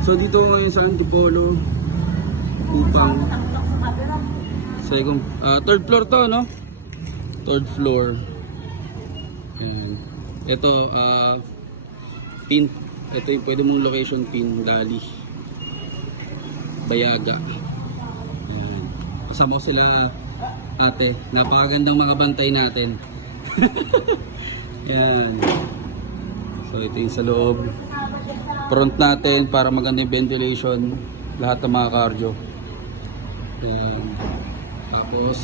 So dito ngayon sa Antipolo, upang third floor to, no? Third floor. Ayan. Ito, pin. Ito yung pwede mong location pin, Dali. Bayaga. Ayan. Kasama ko sila ate. Napakagandang mga bantay natin. Ayan. So ito yung sa loob. Front natin para maganda yung ventilation. Lahat ng mga cardio. Ayan. Tapos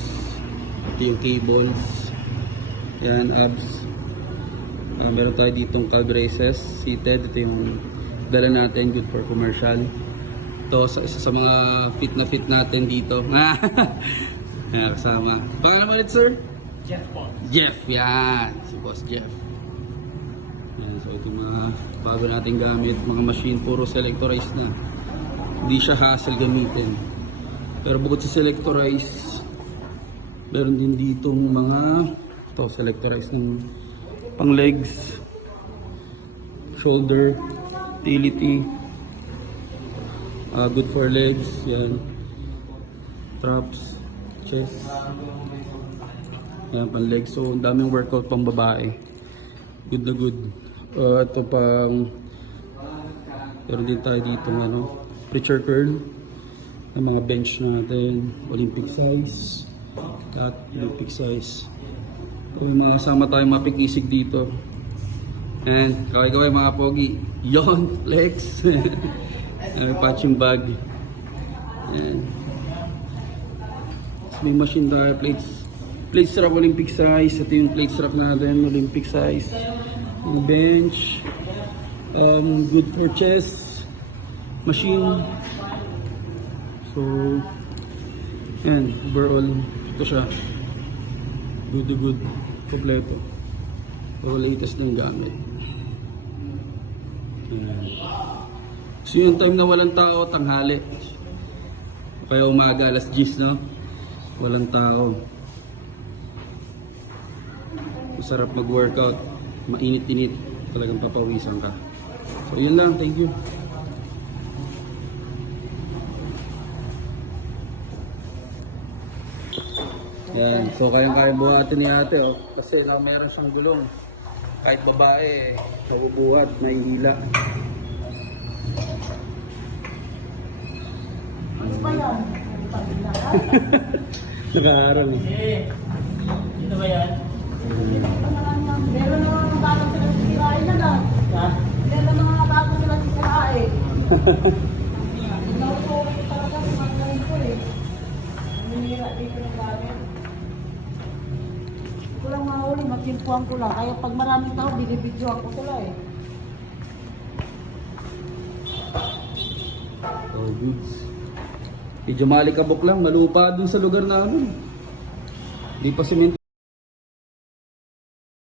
ito yung cables. Ayan, abs. Meron tayo ditong calf braces, seated. Ito yung dala natin, good for commercial. Ito isa sa mga fit natin dito. Ayan, kasama. Baka naman ulit, sir? Jeff po. Jeff, yan. Si Boss Jeff. Ayan, so ito yung mga bago nating gamit. Mga machine, puro selectorized na. Hindi siya hassle gamitin. Pero bukod sa selectorized, meron din ditong mga ito, selectorized ng pang legs, shoulder, utility, good for legs, yan, traps, chest, yan, pang legs. So ang daming workout pang babae, good na good. Ito pang, meron din tayo dito ano, preacher curl, ng mga bench natin, Olympic size, cat, Olympic size. Kung mga kasama tayong mapikisig dito. And kaway-kaway mga pogi. Yon, flex. Patching bag. And may machine tayo, plates. Plate strap Olympic size. Ito yung plate strap natin, Olympic size. Yung bench. Good for chest. Machine. So, yan, overall, ito siya. Good. Kompleto. So, latest ng gamit. Ayan. So, yung time na walang tao, tanghali. O kaya umaga, alas 10, no? Walang tao. Masarap mag-workout. Mainit-init. Talagang papawisan ka. So, yun lang. Thank you. Yan. So kayang-kaya buhatin ni ate, oh. Kasi meron siyang gulong. Kahit babae, mabubuhat, nahihila. Ano ba yan? Nakaharang eh. Ito ba yan? Meron naman mga bagong sila sisirain na lang. Ha? Meron mga bagong sila sisirain. Nauturin talaga sa mga ngayon ko eh. Nanira dito ng gamit. Hindi ko lang mahuli, matimpuan ko lang. Kaya pag maraming tao, binibidyoan ko sila eh. Oh, goods. Medyo malikabok lang, malupa dun sa lugar namin. Di pa simento.